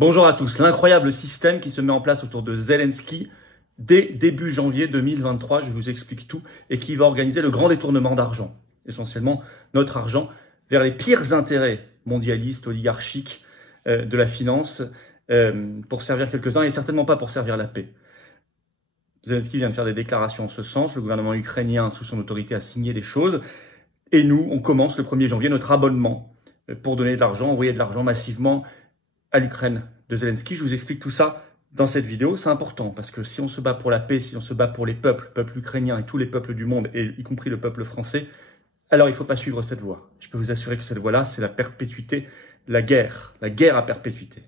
Bonjour à tous. L'incroyable système qui se met en place autour de Zelensky dès début janvier 2023, je vous explique tout, et qui va organiser le grand détournement d'argent, essentiellement notre argent, vers les pires intérêts mondialistes, oligarchiques de la finance, pour servir quelques-uns et certainement pas pour servir la paix. Zelensky vient de faire des déclarations en ce sens, le gouvernement ukrainien sous son autorité a signé des choses, et nous, on commence le 1er janvier notre abonnement pour donner de l'argent, envoyer de l'argent massivement à l'Ukraine de Zelensky. Je vous explique tout ça dans cette vidéo. C'est important parce que si on se bat pour la paix, si on se bat pour les peuples, peuple ukrainien et tous les peuples du monde, et y compris le peuple français, alors il ne faut pas suivre cette voie. Je peux vous assurer que cette voie-là, c'est la perpétuité, la guerre à perpétuité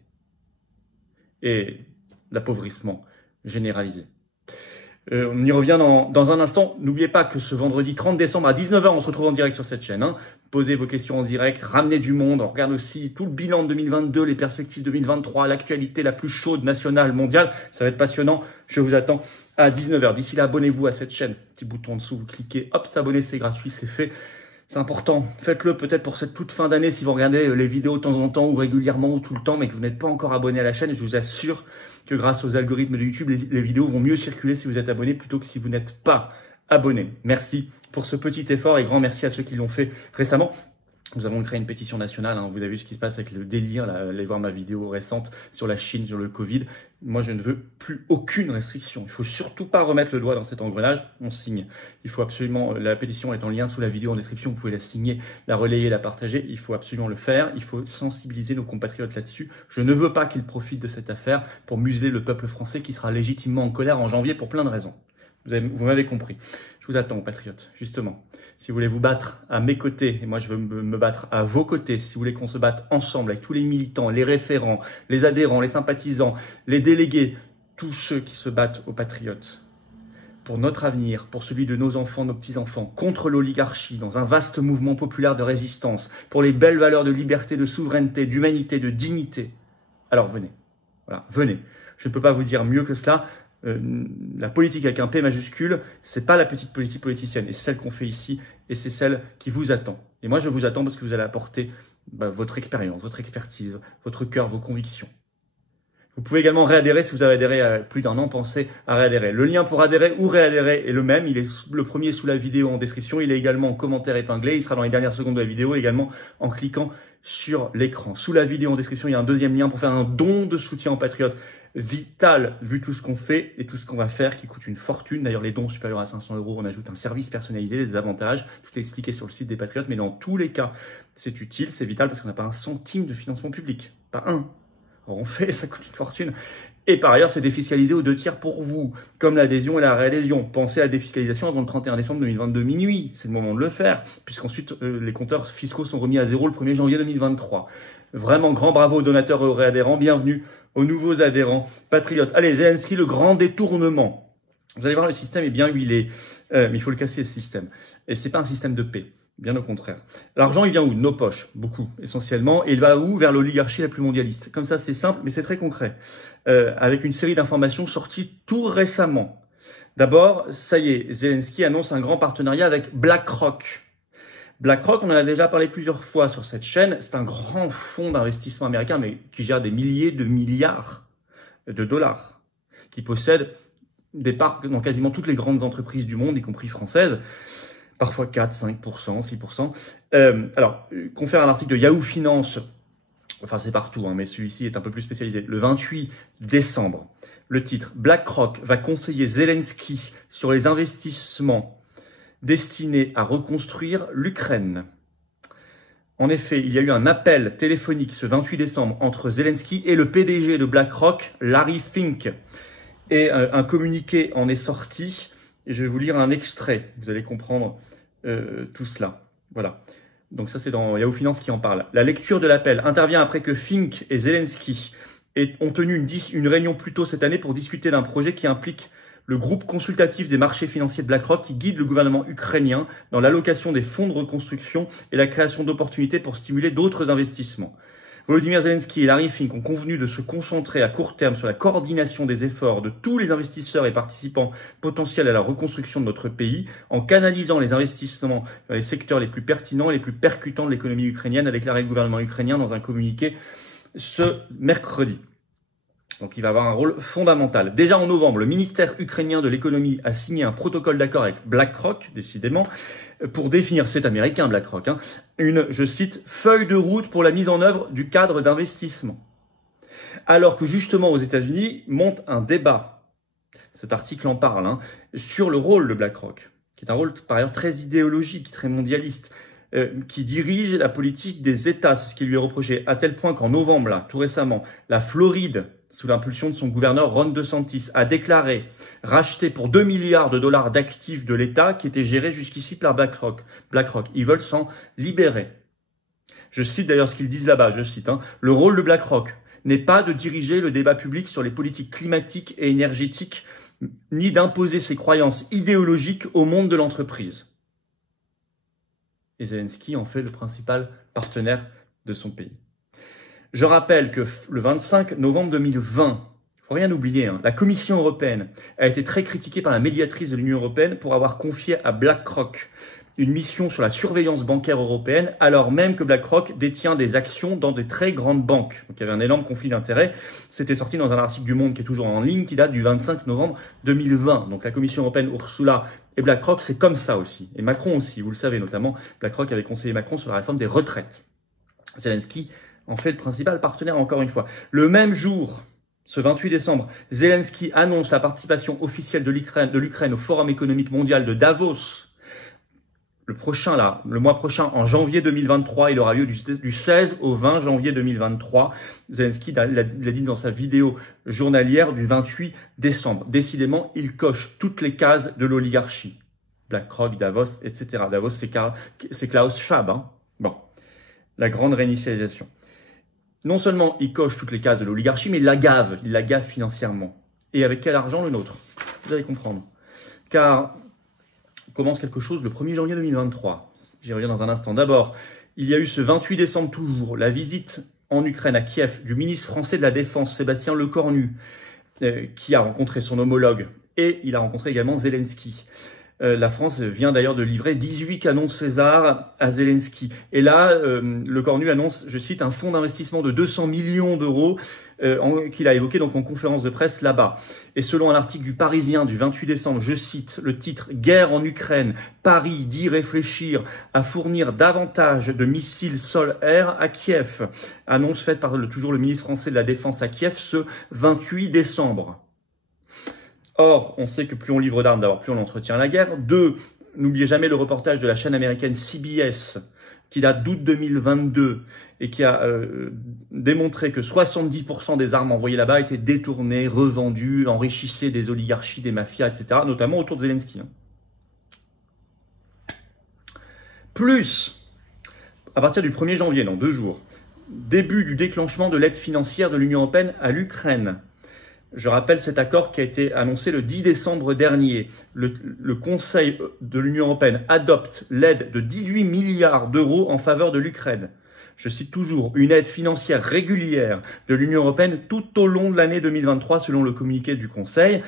et l'appauvrissement généralisé. On y revient dans un instant. N'oubliez pas que ce vendredi 30 décembre à 19h, on se retrouve en direct sur cette chaîne. Posez vos questions en direct, ramenez du monde. On regarde aussi tout le bilan de 2022, les perspectives 2023, l'actualité la plus chaude nationale, mondiale. Ça va être passionnant. Je vous attends à 19h. D'ici là, abonnez-vous à cette chaîne. Petit bouton en dessous, vous cliquez, hop, s'abonner, c'est gratuit, c'est fait. C'est important. Faites-le peut-être pour cette toute fin d'année si vous regardez les vidéos de temps en temps ou régulièrement ou tout le temps, mais que vous n'êtes pas encore abonné à la chaîne. Je vous assure que grâce aux algorithmes de YouTube, les vidéos vont mieux circuler si vous êtes abonné plutôt que si vous n'êtes pas abonné. Merci pour ce petit effort et grand merci à ceux qui l'ont fait récemment. Nous avons créé une pétition nationale, vous avez vu ce qui se passe avec le délire, là, allez voir ma vidéo récente sur la Chine, sur le Covid. Moi, je ne veux plus aucune restriction. Il ne faut surtout pas remettre le doigt dans cet engrenage, on signe. Il faut absolument, la pétition est en lien sous la vidéo en description, vous pouvez la signer, la relayer, la partager. Il faut absolument le faire, il faut sensibiliser nos compatriotes là-dessus. Je ne veux pas qu'ils profitent de cette affaire pour museler le peuple français qui sera légitimement en colère en janvier pour plein de raisons. Vous m'avez compris. Je vous attends, patriotes, justement. Si vous voulez vous battre à mes côtés, et moi je veux me battre à vos côtés, si vous voulez qu'on se batte ensemble avec tous les militants, les référents, les adhérents, les sympathisants, les délégués, tous ceux qui se battent aux patriotes, pour notre avenir, pour celui de nos enfants, nos petits-enfants, contre l'oligarchie, dans un vaste mouvement populaire de résistance, pour les belles valeurs de liberté, de souveraineté, d'humanité, de dignité, alors venez. Voilà, venez. Je ne peux pas vous dire mieux que cela. La politique avec un P majuscule, c'est pas la petite politique politicienne, et c'est celle qu'on fait ici, et c'est celle qui vous attend. Et moi, je vous attends parce que vous allez apporter votre expérience, votre expertise, votre cœur, vos convictions. Vous pouvez également réadhérer si vous avez adhéré à plus d'un an, pensez à réadhérer. Le lien pour adhérer ou réadhérer est le même, il est le premier sous la vidéo en description, il est également en commentaire épinglé, il sera dans les dernières secondes de la vidéo, également en cliquant sur l'écran. Sous la vidéo en description, il y a un deuxième lien pour faire un don de soutien aux patriotes. Vital, vu tout ce qu'on fait et tout ce qu'on va faire, qui coûte une fortune. D'ailleurs, les dons supérieurs à 500 €, on ajoute un service personnalisé, des avantages. Tout est expliqué sur le site des Patriotes, mais dans tous les cas, c'est utile, c'est vital, parce qu'on n'a pas un centime de financement public. Pas un. Alors on fait, ça coûte une fortune. Et par ailleurs, c'est défiscalisé aux 2/3 pour vous, comme l'adhésion et la réadhésion. Pensez à la défiscalisation avant le 31 décembre 2022 minuit. C'est le moment de le faire, puisqu'ensuite, les compteurs fiscaux sont remis à zéro le 1er janvier 2023. Vraiment, grand bravo aux donateurs et aux réadhérents. Bienvenue aux nouveaux adhérents patriotes. Allez, Zelensky, le grand détournement. Vous allez voir, le système est bien huilé, mais il faut le casser, ce système. Et c'est pas un système de paix, bien au contraire. L'argent, il vient où? De nos poches, beaucoup, essentiellement. Et il va où? Vers l'oligarchie la plus mondialiste. Comme ça, c'est simple, mais c'est très concret. Avec une série d'informations sorties tout récemment. D'abord, ça y est, Zelensky annonce un grand partenariat avec BlackRock. BlackRock, on en a déjà parlé plusieurs fois sur cette chaîne, c'est un grand fonds d'investissement américain, mais qui gère des milliers de milliards de dollars, qui possède des parts dans quasiment toutes les grandes entreprises du monde, y compris françaises, parfois 4, 5%, 6%. Alors, confère un article de Yahoo Finance, enfin c'est partout, mais celui-ci est un peu plus spécialisé, le 28 décembre. Le titre, BlackRock va conseiller Zelensky sur les investissements destiné à reconstruire l'Ukraine. En effet, il y a eu un appel téléphonique ce 28 décembre entre Zelensky et le PDG de BlackRock, Larry Fink. Et un communiqué en est sorti. Et je vais vous lire un extrait. Vous allez comprendre tout cela. Voilà. Donc ça, c'est dans Yahoo Finance qui en parle. La lecture de l'appel intervient après que Fink et Zelensky ont tenu une réunion plus tôt cette année pour discuter d'un projet qui implique le groupe consultatif des marchés financiers de BlackRock qui guide le gouvernement ukrainien dans l'allocation des fonds de reconstruction et la création d'opportunités pour stimuler d'autres investissements. Volodymyr Zelensky et Larry Fink ont convenu de se concentrer à court terme sur la coordination des efforts de tous les investisseurs et participants potentiels à la reconstruction de notre pays en canalisant les investissements vers les secteurs les plus pertinents et les plus percutants de l'économie ukrainienne, a déclaré le gouvernement ukrainien dans un communiqué ce mercredi. Donc il va avoir un rôle fondamental. Déjà en novembre, le ministère ukrainien de l'économie a signé un protocole d'accord avec BlackRock, décidément, pour définir, c'est américain BlackRock, hein, une, je cite, feuille de route pour la mise en œuvre du cadre d'investissement. Alors que justement aux États-Unis monte un débat, cet article en parle, hein, sur le rôle de BlackRock, qui est un rôle par ailleurs très idéologique, très mondialiste, qui dirige la politique des États, c'est ce qui lui est reproché, à tel point qu'en novembre, là, tout récemment, la Floride, sous l'impulsion de son gouverneur Ron DeSantis, a déclaré racheter pour 2 milliards de dollars d'actifs de l'État qui étaient gérés jusqu'ici par BlackRock. Ils veulent s'en libérer. Je cite d'ailleurs ce qu'ils disent là-bas, je cite, hein, « Le rôle de BlackRock n'est pas de diriger le débat public sur les politiques climatiques et énergétiques, ni d'imposer ses croyances idéologiques au monde de l'entreprise. » Et Zelensky en fait le principal partenaire de son pays. Je rappelle que le 25 novembre 2020, il faut rien oublier, hein, la Commission européenne a été très critiquée par la médiatrice de l'Union européenne pour avoir confié à BlackRock une mission sur la surveillance bancaire européenne, alors même que BlackRock détient des actions dans des très grandes banques. Donc il y avait un énorme conflit d'intérêts. C'était sorti dans un article du Monde qui est toujours en ligne, qui date du 25 novembre 2020. Donc la Commission européenne, Ursula et BlackRock, c'est comme ça aussi. Et Macron aussi, vous le savez notamment, BlackRock avait conseillé Macron sur la réforme des retraites. Zelensky en fait le principal partenaire encore une fois. Le même jour, ce 28 décembre, Zelensky annonce la participation officielle de l'Ukraine au Forum économique mondial de Davos. Le mois prochain, en janvier 2023, il aura lieu du 16 au 20 janvier 2023. Zelensky l'a dit dans sa vidéo journalière du 28 décembre. Décidément, il coche toutes les cases de l'oligarchie. BlackRock, Davos, etc. Davos, c'est Klaus Schwab. Hein. Bon, la grande réinitialisation. Non seulement il coche toutes les cases de l'oligarchie, mais il la gave financièrement. Et avec quel argent? Le nôtre. Vous allez comprendre. Car commence quelque chose le 1er janvier 2023. J'y reviens dans un instant. D'abord, il y a eu ce 28 décembre toujours, la visite en Ukraine, à Kiev, du ministre français de la Défense, Sébastien Lecornu, qui a rencontré son homologue. Et il a rencontré également Zelensky. La France vient d'ailleurs de livrer 18 canons César à Zelensky. Et là, Lecornu annonce, je cite, un fonds d'investissement de 200 millions d'euros qu'il a évoqué donc en conférence de presse là-bas. Et selon un article du Parisien du 28 décembre, je cite le titre « Guerre en Ukraine, Paris dit réfléchir à fournir davantage de missiles sol-air à Kiev ». Annonce faite par toujours le ministre français de la Défense à Kiev ce 28 décembre. Or, on sait que plus on livre d'armes, d'abord plus on entretient la guerre. 2, n'oubliez jamais le reportage de la chaîne américaine CBS qui date d'août 2022 et qui a démontré que 70% des armes envoyées là-bas étaient détournées, revendues, enrichissaient des oligarchies, des mafias, etc., notamment autour de Zelensky. Plus, à partir du 1er janvier, dans 2 jours, début du déclenchement de l'aide financière de l'Union européenne à l'Ukraine. Je rappelle cet accord qui a été annoncé le 10 décembre dernier. Le Conseil de l'Union européenne adopte l'aide de 18 milliards d'euros en faveur de l'Ukraine. Je cite toujours, une aide financière régulière de l'Union européenne tout au long de l'année 2023 selon le communiqué du Conseil,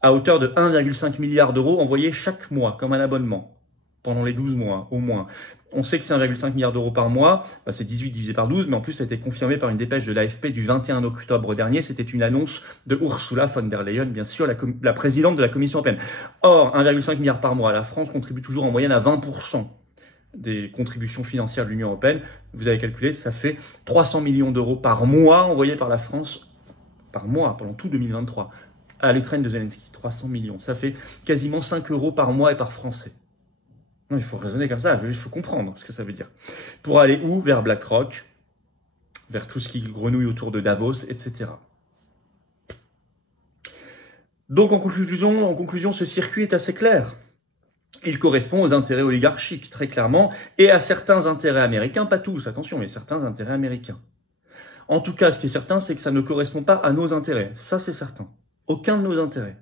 à hauteur de 1,5 milliard d'euros envoyés chaque mois comme un abonnement, pendant les 12 mois au moins. On sait que c'est 1,5 milliard d'euros par mois, c'est 18 divisé par 12, mais en plus ça a été confirmé par une dépêche de l'AFP du 21 octobre dernier. C'était une annonce de Ursula von der Leyen, bien sûr, la présidente de la Commission européenne. Or, 1,5 milliard par mois, la France contribue toujours en moyenne à 20% des contributions financières de l'Union européenne. Vous avez calculé, ça fait 300 millions d'euros par mois envoyés par la France, par mois, pendant tout 2023, à l'Ukraine de Zelensky. 300 millions, ça fait quasiment 5 euros par mois et par Français. Non, il faut raisonner comme ça, il faut comprendre ce que ça veut dire. Pour aller où? Vers BlackRock, vers tout ce qui grenouille autour de Davos, etc. Donc en conclusion, ce circuit est assez clair. Il correspond aux intérêts oligarchiques, très clairement, et à certains intérêts américains, pas tous, attention, mais certains intérêts américains. En tout cas, ce qui est certain, c'est que ça ne correspond pas à nos intérêts. Ça, c'est certain. Aucun de nos intérêts.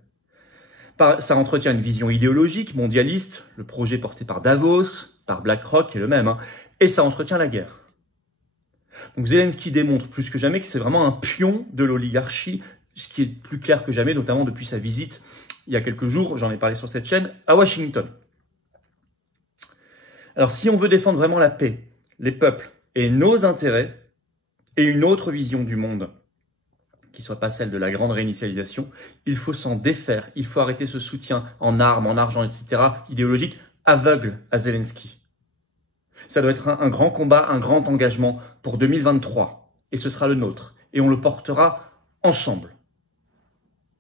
Ça entretient une vision idéologique, mondialiste, le projet porté par Davos, par BlackRock est le même, hein, et ça entretient la guerre. Donc Zelensky démontre plus que jamais que c'est vraiment un pion de l'oligarchie, ce qui est plus clair que jamais, notamment depuis sa visite il y a quelques jours, j'en ai parlé sur cette chaîne, à Washington. Alors si on veut défendre vraiment la paix, les peuples et nos intérêts, et une autre vision du monde, qui ne soit pas celle de la grande réinitialisation. Il faut s'en défaire. Il faut arrêter ce soutien en armes, en argent, etc., idéologique, aveugle à Zelensky. Ça doit être un grand combat, un grand engagement pour 2023. Et ce sera le nôtre. Et on le portera ensemble.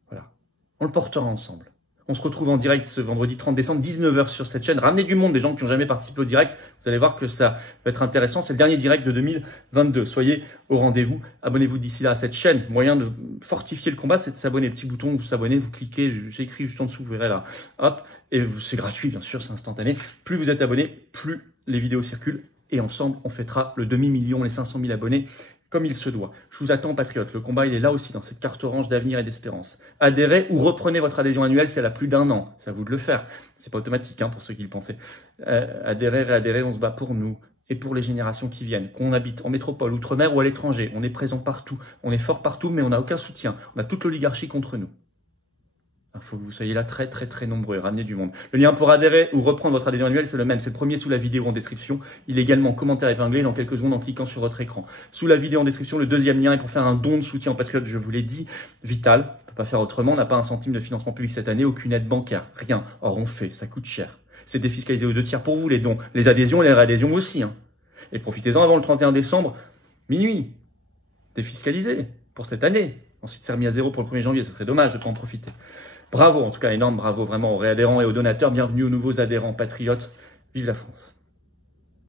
Voilà. On le portera ensemble. On se retrouve en direct ce vendredi 30 décembre, 19h sur cette chaîne. Ramenez du monde, des gens qui n'ont jamais participé au direct. Vous allez voir que ça va être intéressant. C'est le dernier direct de 2022. Soyez au rendez-vous. Abonnez-vous d'ici là à cette chaîne. Moyen de fortifier le combat, c'est de s'abonner. Petit bouton, vous s'abonnez, vous cliquez. J'ai écrit juste en dessous, vous verrez là. Hop. Et c'est gratuit, bien sûr, c'est instantané. Plus vous êtes abonné, plus les vidéos circulent. Et ensemble, on fêtera le demi-million, les 500 000 abonnés. Comme il se doit. Je vous attends, patriotes. Le combat, il est là aussi, dans cette carte orange d'avenir et d'espérance. Adhérez ou reprenez votre adhésion annuelle si elle a plus d'1 an. C'est à vous de le faire. C'est pas automatique, hein, pour ceux qui le pensaient. Adhérez, réadhérez, on se bat pour nous et pour les générations qui viennent. Qu'on habite en métropole, outre-mer ou à l'étranger. On est présent partout. On est fort partout, mais on n'a aucun soutien. On a toute l'oligarchie contre nous. Il faut que vous soyez là très nombreux et ramenez du monde. Le lien pour adhérer ou reprendre votre adhésion annuelle, c'est le même. C'est le premier sous la vidéo en description. Il est également commentaire épinglé dans quelques secondes en cliquant sur votre écran. Sous la vidéo en description, le deuxième lien est pour faire un don de soutien aux patriotes, je vous l'ai dit, vital. On ne peut pas faire autrement. On n'a pas un centime de financement public cette année, aucune aide bancaire, rien. Or on fait, ça coûte cher. C'est défiscalisé aux 2/3 pour vous les dons. Les adhésions et les réadhésions aussi. Hein. Et profitez-en avant le 31 décembre, minuit. Défiscalisé pour cette année. Ensuite, c'est remis à zéro pour le 1er janvier. Ce serait dommage de ne pas en profiter. Bravo, en tout cas, énorme bravo vraiment aux réadhérents et aux donateurs. Bienvenue aux nouveaux adhérents patriotes. Vive la France!